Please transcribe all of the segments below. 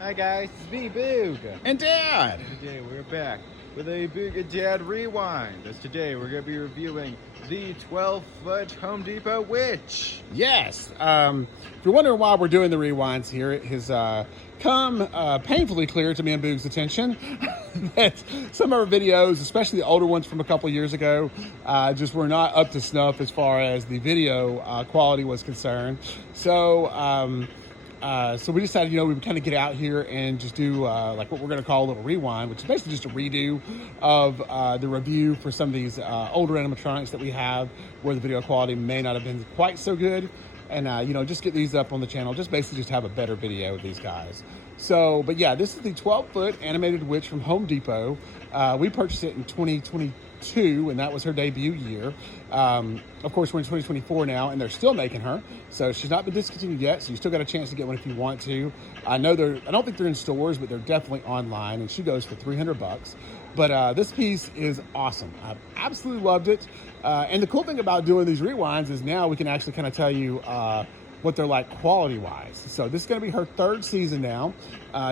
Hi guys, it's me, Boog. And Dad. And today we're back with a Boog and Dad Rewind. As today we're going to be reviewing the 12-foot Home Depot Witch. Yes. If you're wondering why we're doing the rewinds here, it has come painfully clear to me and Boog's attention that some of our videos, especially the older ones from a couple years ago, just were not up to snuff as far as the video quality was concerned. So we decided, we would kind of get out here and just do like what we're going to call a little rewind, which is basically just a redo of the review for some of these older animatronics that we have where the video quality may not have been quite so good. And, just get these up on the channel, just basically just have a better video of these guys. So, but yeah, this is the 12-foot animated witch from Home Depot. We purchased it in 2022, and that was her debut year. Of course, we're in 2024 now, and they're still making her. So she's not been discontinued yet, so you still got a chance to get one if you want to. I don't think they're in stores, but they're definitely online, and she goes for $300. But this piece is awesome. I've absolutely loved it. And the cool thing about doing these rewinds is now we can actually kind of tell you what they're like quality-wise. So this is going to be her third season now.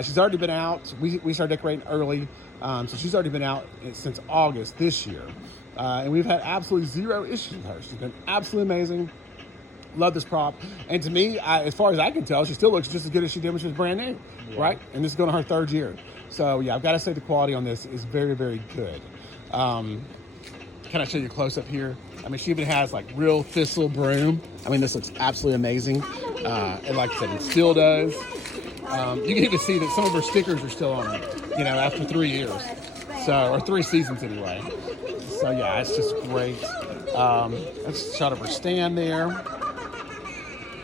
She's already been out. We started decorating early, so she's already been out since August this year. And we've had absolutely zero issues with her. She's been absolutely amazing. Love this prop. And to me, as far as I can tell, she still looks just as good as she did when she was brand new, right? And this is going to her third year. So yeah, I've got to say the quality on this is very, very good. Can I show you a close up here? I mean, she even has like real thistle broom. I mean, this looks absolutely amazing. And like I said, it still does. You can even see that some of her stickers are still on it, after 3 years. So, or 3 seasons anyway. So yeah, it's just great. That's a shot of her stand there.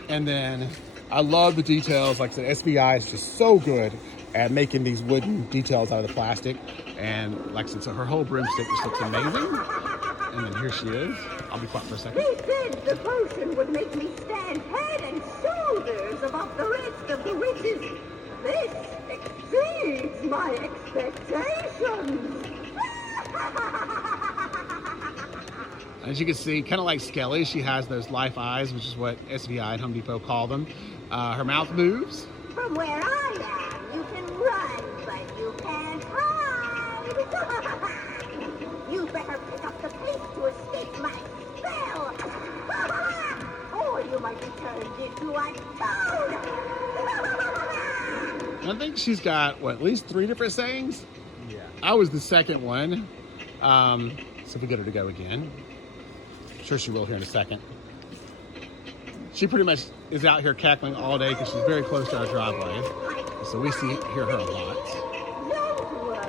And then I love the details. Like I said, SVI is just so good at making these wooden details out of the plastic. And like I said, so her whole broomstick just looks amazing. And then here she is. I'll be quiet for a second. They said the potion would make me stand head and shoulders above the rest of the witches. This exceeds my expectations. As you can see, kind of like Skelly, she has those life eyes, which is what SVI and Home Depot call them. Her mouth moves. From where I am, you can run, but you can't hide. You better pick up the pace to escape my spell. Or you might be turned into a toad. I think she's got, at least 3 different sayings? Yeah. I was the second one. So if we get her to go again. I'm sure she will here in a second. She pretty much is out here cackling all day because she's very close to our driveway. So we hear her a lot. Don't worry,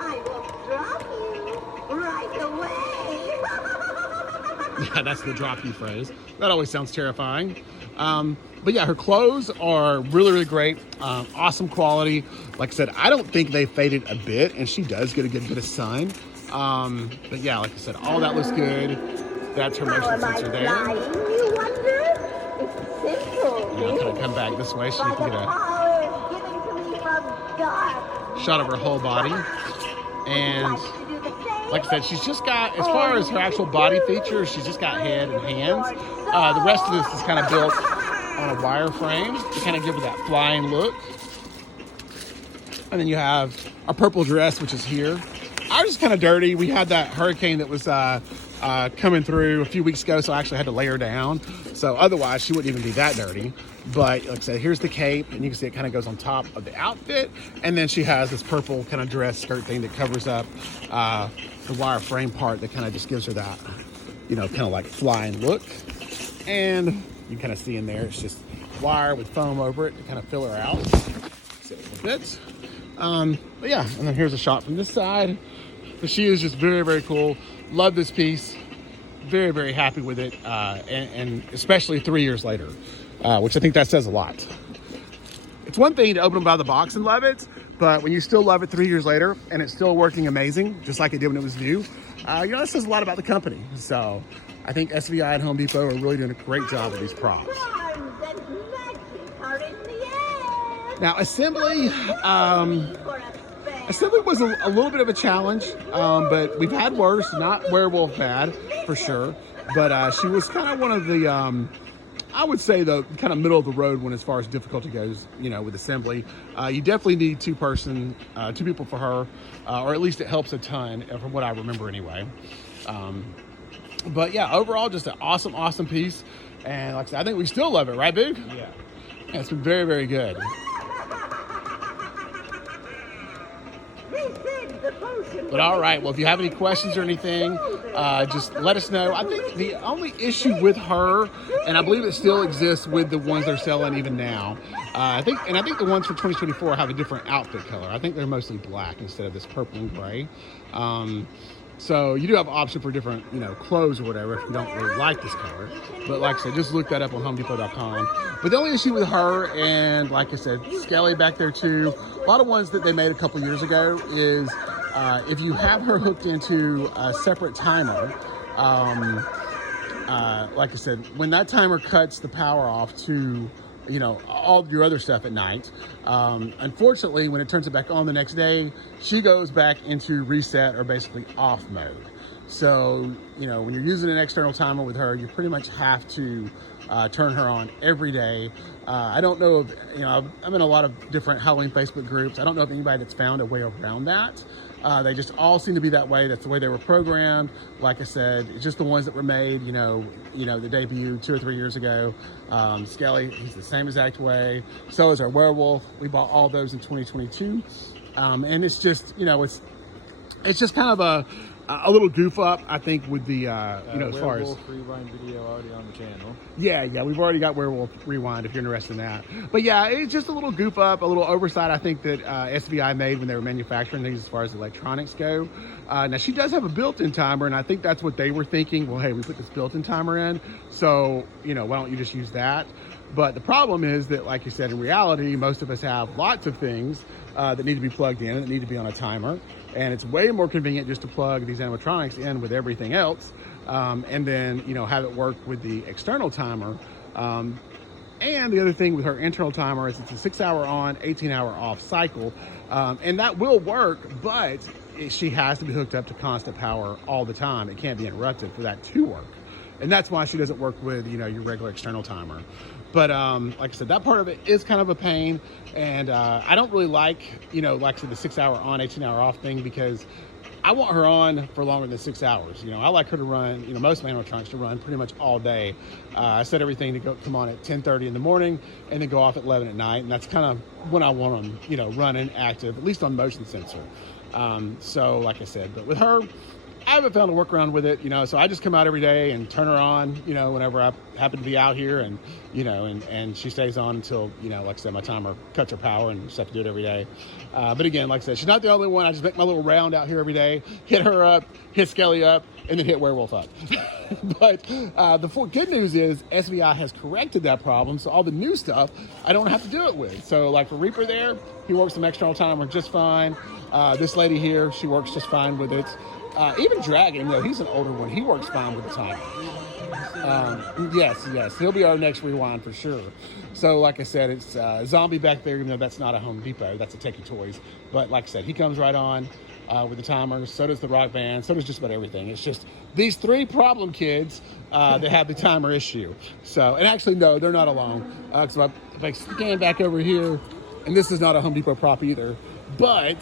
I will drop you right away. Yeah, that's the drop you phrase. That always sounds terrifying. But yeah, her clothes are really, really great. Awesome quality. Like I said, I don't think they faded a bit, and she does get a good bit of sun. But yeah, like I said, all that looks good. That's her motion sensor there. Flying, you wonder? It's simple. Yeah, I'm gonna come back this way so you can get a Power given to me from God. shot of her whole body. And like I said, she's just got, as far as her actual body features, she's just got head and hands. The rest of this is kind of built on a wireframe to kind of give her that flying look. And then you have our purple dress, which is here. Ours is kind of dirty. We had that hurricane that was coming through a few weeks ago, so I actually had to lay her down. So otherwise, she wouldn't even be that dirty. But like I said, here's the cape, and you can see it kind of goes on top of the outfit. And then she has this purple kind of dress skirt thing that covers up the wireframe part that kind of just gives her that, kind of like flying look. And you kind of see in there, it's just wire with foam over it to kind of fill her out. See it a little bit. But yeah, and then here's a shot from this side. But she is just very, very cool. Love this piece. Very, very happy with it. And especially 3 years later, which I think that says a lot. It's one thing to open them by the box and love it, but when you still love it 3 years later and it's still working amazing, just like it did when it was new, that says a lot about the company. So I think SVI and Home Depot are really doing a great job with these props. Charms and magic are in the air. Now, assembly, For a spell. assembly was a little bit of a challenge, but we've had worse, not werewolf bad, for sure. But she was kind of one of the, I would say the kind of middle of the road one as far as difficulty goes, you know, with assembly. You definitely need two people for her, or at least it helps a ton from what I remember anyway. But yeah, overall, just an awesome piece. And like I said, I think we still love it, right, Boog? Yeah. It's been very, very good. But all right, well, if you have any questions or anything, just let us know. I think the only issue with her, and I believe it still exists with the ones they're selling even now, I think the ones for 2024 have a different outfit color. I think they're mostly black instead of this purple and gray. So you do have an option for different, you know, clothes or whatever if you don't really like this color. But like I said, just look that up on HomeDepot.com. But the only issue with her, and like I said, Skelly back there too, a lot of ones that they made a couple years ago is if you have her hooked into a separate timer, like I said, when that timer cuts the power off to, you know, all your other stuff at night, unfortunately, when it turns it back on the next day, she goes back into reset or basically off mode. So, you know, when you're using an external timer with her, you pretty much have to turn her on every day. I don't know if, you know, I'm in a lot of different Halloween Facebook groups. I don't know if anybody that's found a way around that. They just all seem to be that way. That's the way they were programmed. Like I said, it's just the ones that were made, you know, the debut 2 or 3 years ago. Skelly, he's the same exact way. So is our werewolf. We bought all those in 2022. And it's just, you know, it's just kind of a little goof up, I think, with the, you know, as far as... Werewolf Rewind video already on the channel. Yeah, we've already got Werewolf Rewind if you're interested in that. But yeah, it's just a little goof up, a little oversight, I think, that SVI made when they were manufacturing things as far as electronics go. Now, she does have a built-in timer, and I think that's what they were thinking. Well, hey, we put this built-in timer in, so, you know, why don't you just use that? But the problem is that, like you said, in reality, most of us have lots of things that need to be plugged in and that need to be on a timer. And it's way more convenient just to plug these animatronics in with everything else, and then, you know, have it work with the external timer. And the other thing with her internal timer is it's a 6-hour on, 18-hour off cycle. And that will work, but she has to be hooked up to constant power all the time. It can't be interrupted for that to work. And that's why she doesn't work with, you know, your regular external timer. But like I said, that part of it is kind of a pain. And I don't really like, you know, like I said, the 6-hour on, 18-hour off thing, because I want her on for longer than 6 hours. You know, I like her to run, you know, most animatronics to run pretty much all day. I set everything to come on at 10:30 in the morning and then go off at 11 at night. And that's kind of when I want them, you know, running active, at least on motion sensor. So like I said, but with her, I haven't found a workaround with it, you know, so I just come out every day and turn her on, you know, whenever I happen to be out here, and, you know, and she stays on until, you know, like I said, my timer cuts her power, and just have to do it every day. But again, like I said, she's not the only one. I just make my little round out here every day, hit her up, hit Skelly up, and then hit Werewolf up. But the good news is SVI has corrected that problem, so all the new stuff I don't have to do it with. So like for Reaper there, he works some external timer just fine. This lady here, she works just fine with it. Even Dragon, you know, he's an older one. He works fine with the timer. Yes, he'll be our next rewind for sure. So, like I said, it's Zombie back there. Even though that's not a Home Depot, that's a Techie Toys. But like I said, he comes right on with the timers. So does the Rock Band. So does just about everything. It's just these 3 problem kids that have the timer issue. So, and actually, no, they're not alone. So if I scan back over here, and this is not a Home Depot prop either, but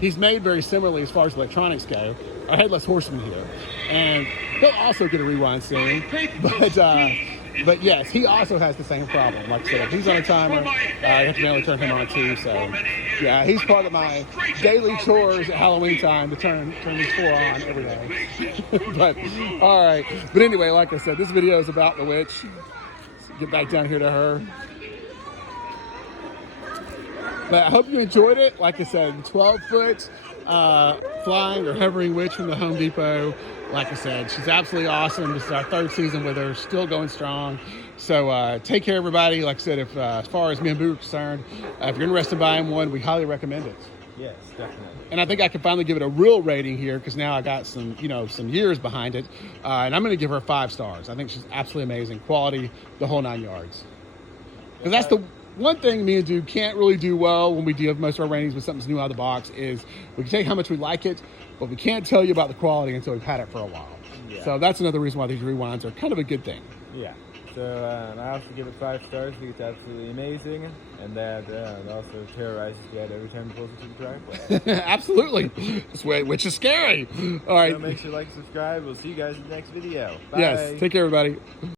he's made very similarly as far as electronics go. Our Headless Horseman here. And he'll also get a rewind soon. But yes, he also has the same problem. Like I said, if he's on a timer, I have to manually turn him on too. So yeah, he's part of my daily chores at Halloween time to turn these 4 on every day. But all right. But anyway, like I said, this video is about the witch. Let's get back down here to her. But I hope you enjoyed it. Like I said, 12-foot flying or hovering witch from the Home Depot. Like I said, she's absolutely awesome. This is our 3rd season with her, still going strong. So take care, everybody. Like I said, if as far as me and Boo are concerned, if you're interested in buying one, we highly recommend it. Yes, definitely. And I think I can finally give it a real rating here, because now I got some, you know, some years behind it. And I'm going to give her 5 stars. I think she's absolutely amazing. Quality, the whole 9 yards. Because that's the one thing me and Dude can't really do well when we give most of our ratings with something's new out of the box is we can tell you how much we like it, but we can't tell you about the quality until we've had it for a while. Yeah. So that's another reason why these rewinds are kind of a good thing. Yeah. So I also give it 5 stars. I think it's absolutely amazing, and that it also terrorizes Dad every time he pulls into the driveway. Absolutely. Which is scary. All right. So make sure to like and subscribe. We'll see you guys in the next video. Bye. Yes. Take care, everybody.